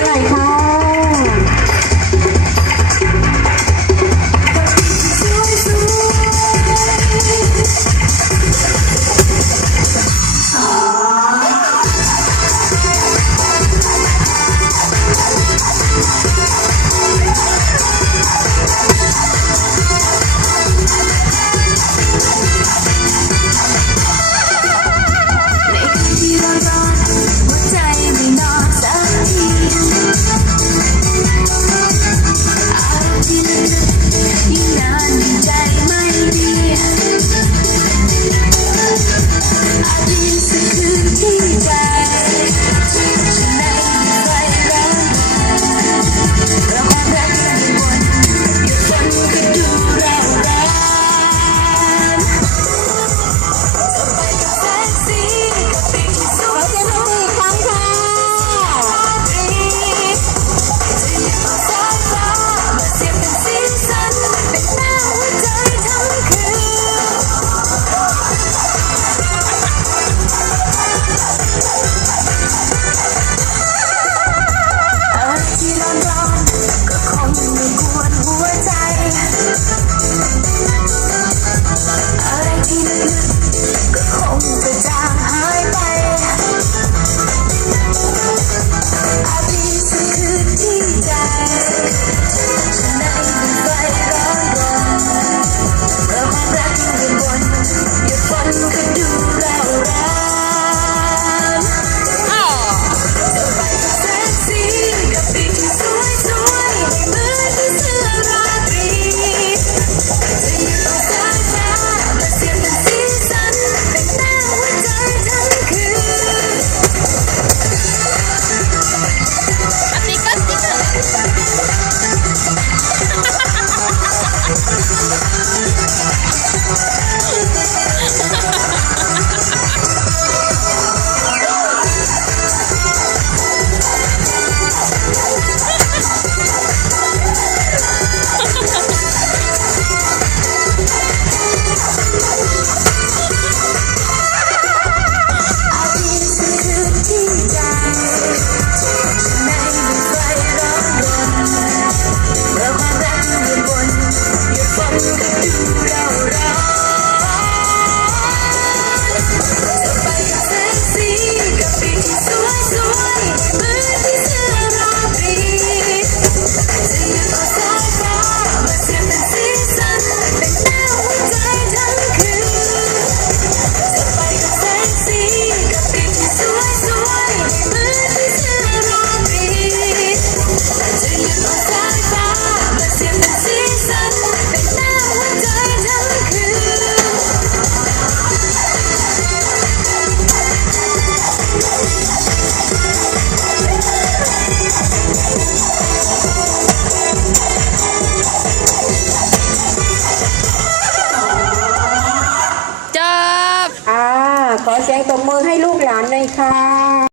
让一 You. ขอเสียงตบมือให้ลูกหลานหน่อยค่ะ